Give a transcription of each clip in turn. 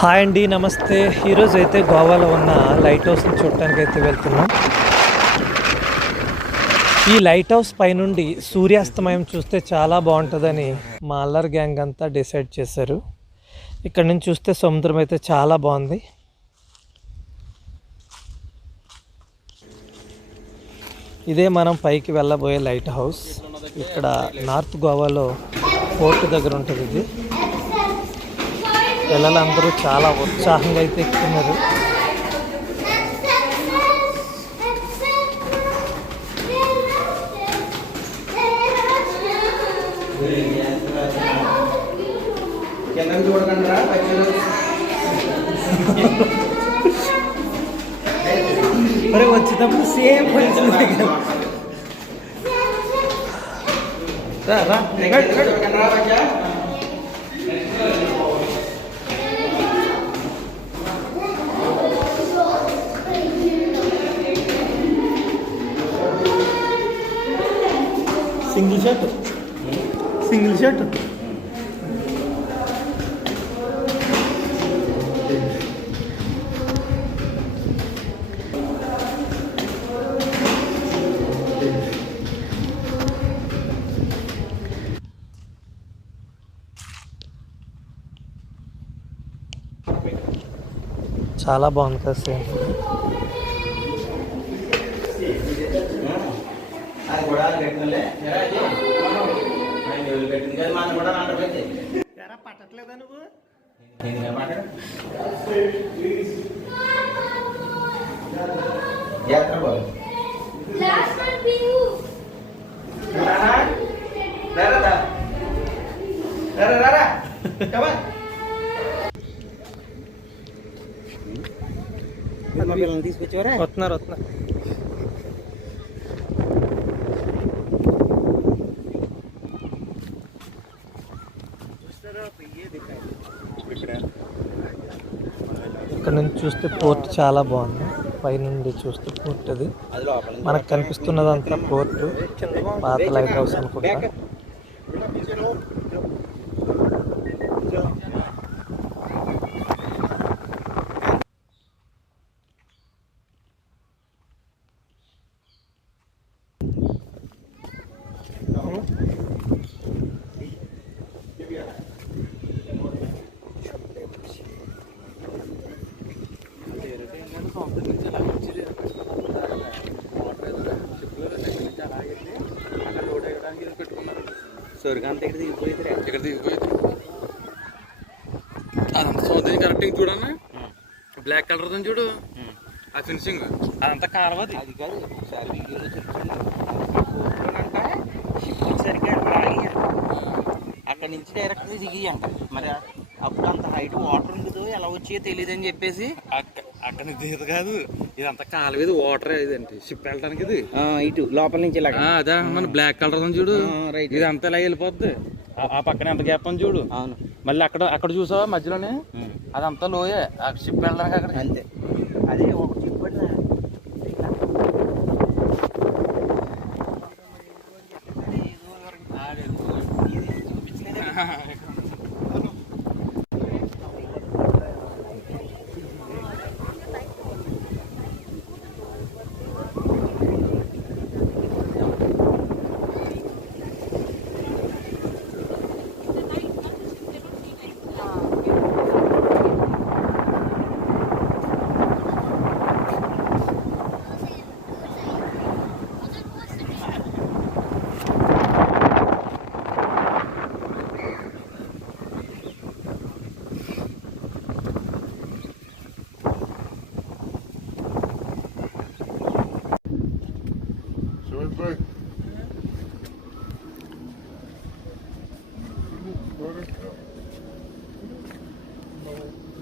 Hi అండి, నమస్తే. ఈరోజు అయితే గోవాలో ఉన్న లైట్ హౌస్ని చూడటానికి అయితే వెళ్తున్నాం. ఈ లైట్ హౌస్ పైనుండి సూర్యాస్తమయం చూస్తే చాలా బాగుంటుందని మా అల్లర్ గ్యాంగ్ అంతా డిసైడ్ చేశారు. ఇక్కడ నుంచి చూస్తే సముద్రం అయితే చాలా బాగుంది. ఇదే మనం పైకి వెళ్ళబోయే లైట్ హౌస్. ఇక్కడ నార్త్ గోవాలో పోర్ట్ దగ్గర ఉంటుంది ఇది. పిల్లలందరూ చాలా ఉత్సాహంగా అయితే ఎక్కుతున్నారు. మరి వచ్చేటప్పుడు సేమ్ సింగిల్ షర్ట్ చాలా బాగుంది కదా సేమ్. పట్టట్లేదా నువ్వు? తీసుకొచ్చేవారా? వస్తున్నారు. ఇక్కడ నుంచి చూస్తే పోర్ట్ చాలా బాగుంది. పైనుండి చూస్తే పోర్ట్ అది మనకు కనిపిస్తున్నదంతా పోర్ట్. పాత లైట్ హౌస్ అనుకుంటా. స్వర్గాంత ఇక్కడ దిగిపోయింది. అదంతా సౌందర్యం కరెక్ట్గా చూడన్నా. బ్లాక్ కలర్ తో చూడు ఆ ఫినిషింగ్. అదంతా కాలవది. అది కాదు ఒకసారి వీడియోలో చెప్తాను. సరిగ్గా అక్కడి నుంచి డైరెక్ట్గా దిగి అంట. మరి అప్పుడు అంత హైట్ వాటర్ ఉంటుందో ఎలా వచ్చేదో తెలియదు అని చెప్పేసి అక్కడ దిగదు కాదు. ఇదంతా కాలువేది వాటర్. ఇదంటే షిప్ వెళ్ళడానికి ఇది ఇటు లోపల నుంచి అదే మన బ్లాక్ కలర్ చూడు. ఇదంతా ఇలా వెళ్ళిపోద్ది. ఆ పక్కన ఎంత గ్యాప్ అని చూడు. అవును. మళ్ళీ అక్కడ చూసావా మధ్యలోనే అదంతా లోయే. ఆ షిప్ వెళ్ళడానికి అక్కడ అంతే. అదే ఒక ship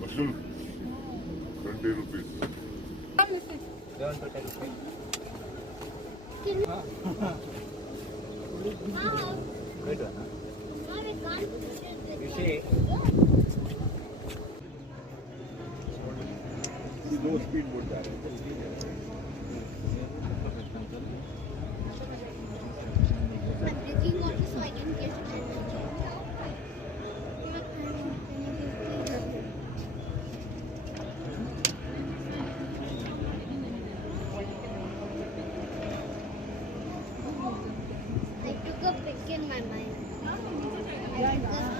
Mushroom, 20 rupees. No speedboat there. Yeah, yeah.